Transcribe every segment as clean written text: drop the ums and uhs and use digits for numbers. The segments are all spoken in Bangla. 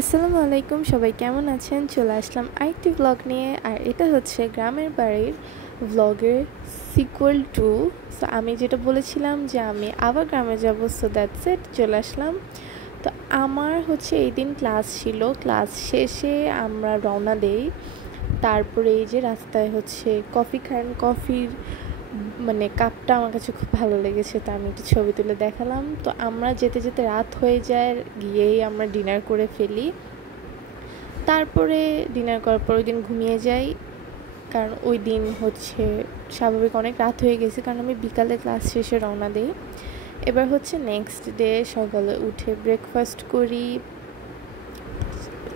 আসসালামু আলাইকুম, সবাই কেমন আছেন? চলে আসলাম আরেকটি ব্লগ নিয়ে। আর এটা হচ্ছে গ্রামের বাড়ির ব্লগের সিকুয়েল টু। সো আমি যেটা বলেছিলাম যে আমি আবার গ্রামে যাব, সো দ্যাটস ইট, চলে আসলাম। তো আমার হচ্ছে এই দিন ক্লাস ছিল, ক্লাস শেষে আমরা রওনা দেই। তারপরে এই যে রাস্তায় হচ্ছে কফি খান, কফির কাপটা আমার কাছে খুব ভালো লেগেছে, তো আমি একটু ছবি তুলে দেখালাম। তো আমরা যেতে যেতে রাত হয়ে যায়, গিয়েই আমরা ডিনার করে ফেলি। তারপরে ডিনার করার পর ওই দিন ঘুমিয়ে যাই, কারণ ওই দিন হচ্ছে স্বাভাবিক অনেক রাত হয়ে গেছে, কারণ আমি বিকালে ক্লাস শেষে রওনা দিই। এবার হচ্ছে নেক্সট ডে সকালে উঠে ব্রেকফাস্ট করি,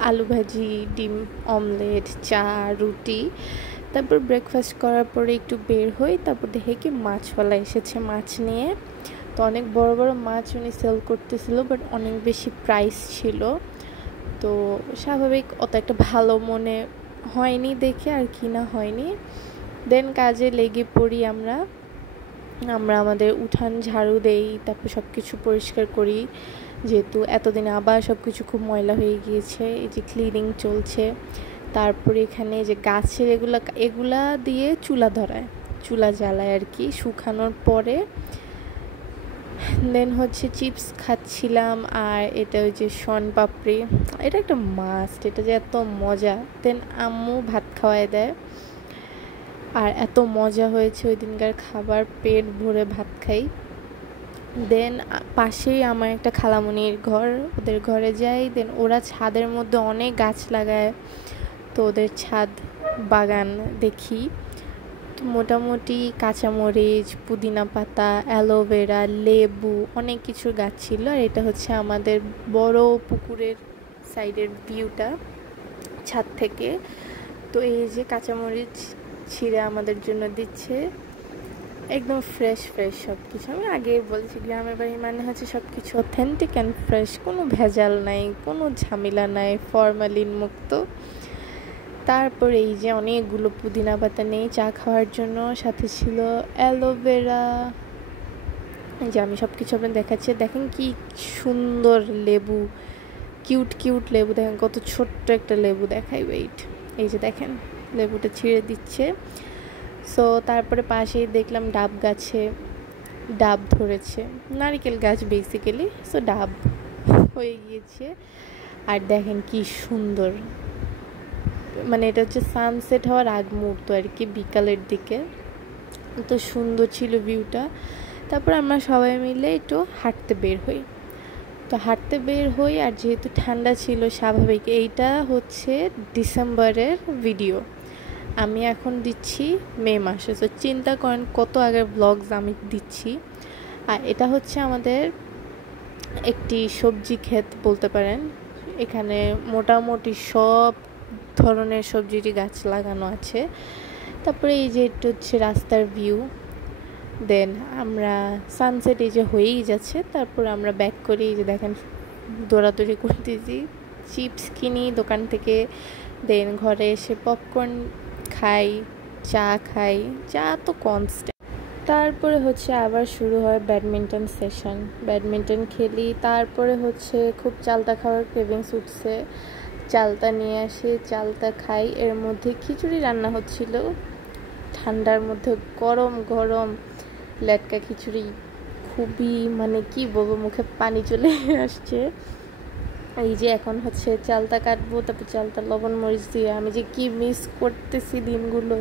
আলু ভাজি, ডিম অমলেট, চা, রুটি। তারপর ব্রেকফাস্ট করার পরে একটু বের হই, তারপর দেখে কি মাছওয়ালা এসেছে মাছ নিয়ে। তো অনেক বড় বড় মাছ উনি সেল করতেছিল, বাট অনেক বেশি প্রাইস ছিল। তো স্বাভাবিক অত একটা ভালো মনে হয়নি দেখে আর কিনা হয়নি। দেন কাজে লেগে পড়ি আমরা আমাদের উঠান ঝাড়ু দেই, তারপর সব কিছু পরিষ্কার করি, যেহেতু এতদিনে আবার সব কিছু খুব ময়লা হয়ে গিয়েছে। এই যে ক্লিনিং চলছে। তারপরে এখানে যে গাছের এগুলা দিয়ে চুলা জ্বালায় আর কি, শুকানোর পরে। দেন হচ্ছে চিপস খাচ্ছিলাম, আর এটা ওই যে শন পাপড়ি, এটা একটা মাস্ট, এটা যে এত মজা। দেন আম্মু ভাত খাওয়ায় দেয়, আর এত মজা হয়েছে ওই দিনকার খাবার, পেট ভরে ভাত খাই। দেন পাশেই আমার একটা খালামণির ঘর, ওদের ঘরে যাই। দেন ওরা ছাদের মধ্যে অনেক গাছ লাগায়, তো ওদের ছাদ বাগান দেখি। তো মোটামুটি কাঁচামরিচ, পুদিনা পাতা, অ্যালোভেরা, লেবু, অনেক কিছুর গাছ ছিল। আর এটা হচ্ছে আমাদের বড় পুকুরের সাইডের ভিউটা ছাদ থেকে। তো এই যে কাঁচামরিচ ছিঁড়ে আমাদের জন্য দিচ্ছে, একদম ফ্রেশ ফ্রেশ সব কিছু। আমি আগেই বলছি, গ্রামের বাড়ি মানে হচ্ছে সব কিছু অথেন্টিক অ্যান্ড ফ্রেশ, কোনো ভেজাল নাই, কোনো ঝামেলা নাই, ফরমালিন মুক্ত। তারপরে এই যে অনেকগুলো পুদিনা পাতা নেই চা খাওয়ার জন্য, সাথে ছিল অ্যালোভেরা। এই যে আমি সব কিছু আপনার দেখাচ্ছি, দেখেন কি সুন্দর লেবু, কিউট কিউট লেবু, দেখেন কত ছোট্ট একটা লেবু, দেখাই ওয়েট। এই যে দেখেন লেবুটা ছিঁড়ে দিচ্ছে। সো তারপরে পাশেই দেখলাম ডাব গাছে ডাব ধরেছে, নারকেল গাছ বেসিক্যালি, সো ডাব হয়ে গিয়েছে। আর দেখেন কি সুন্দর, এটা হচ্ছে সানসেট হওয়ার আগ মুহূর্ত আর কি, বিকালের দিকে। তো সুন্দর ছিল ভিউটা। তারপর আমরা সবাই মিলে একটু হাঁটতে বের হই। আর যেহেতু ঠান্ডা ছিল স্বাভাবিক, এইটা হচ্ছে ডিসেম্বরের ভিডিও, আমি এখন দিচ্ছি মে মাসে। তো চিন্তা করেন কত আগের ব্লগস আমি দিচ্ছি। আর এটা হচ্ছে আমাদের একটি সবজি ক্ষেত বলতে পারেন, এখানে মোটামুটি সব ধরনের সবজির গাছ লাগানো আছে। তারপরে এই যে এটা হচ্ছে রাস্তার ভিউ। দেন আমরা সানসেট এই যে হয়েই যাচ্ছে, তারপর আমরা ব্যাক করি। এই যে দেখেন দৌড়াদৌড়ি করতেছি, চিপস কিনি দোকান থেকে। দেন ঘরে এসে পপকর্ন খাই, চা তো কনস্ট্যান্ট। তারপরে হচ্ছে আবার শুরু হয় ব্যাডমিন্টন সেশন, ব্যাডমিন্টন খেলি। তারপরে হচ্ছে খুব চালতা খাওয়ার ক্রেভিংস উঠছে, চালতা নিয়ে আসি, চালতা খাই। এর মধ্যে খিচুড়ি রান্না হচ্ছিল ঠান্ডার মধ্যে, গরম গরম লেটকা খিচুড়ি, খুবই কি বলবো, মুখে পানি চলে আসছে। এই যে এখন হচ্ছে চালতা কাটবো, তারপর চালতা লবণ মরিচ দিয়ে, আমি যে কি মিস করতেছি দিনগুলো।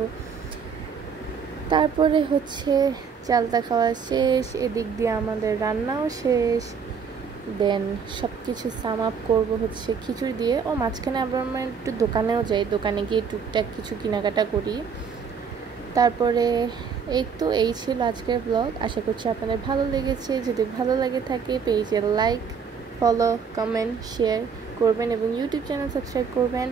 তারপরে হচ্ছে চালতা খাওয়া শেষ, এদিক দিয়ে আমাদের রান্নাও শেষ। দেন সব কিছু সাম আপ করবো হচ্ছে খিচুড়ি দিয়ে। ও মাঝখানে আমরা একটু দোকানেও যাই, দোকানে গিয়ে টুকটাক কিছু কেনাকাটা করি। তারপরে এই ছিল আজকের ব্লগ। আশা করছি আপনাদের ভালো লেগেছে। যদি ভালো লাগে থাকে পেজে লাইক, ফলো, কমেন্ট, শেয়ার করবেন এবং ইউটিউব চ্যানেল সাবস্ক্রাইব করবেন।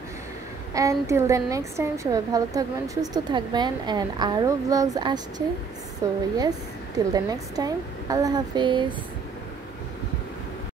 And till then next time, সবাই ভালো থাকবেন, সুস্থ থাকবেন। অ্যান্ড আরও ব্লগস আসছে। So yes, till then next time, আল্লাহ হাফিজ।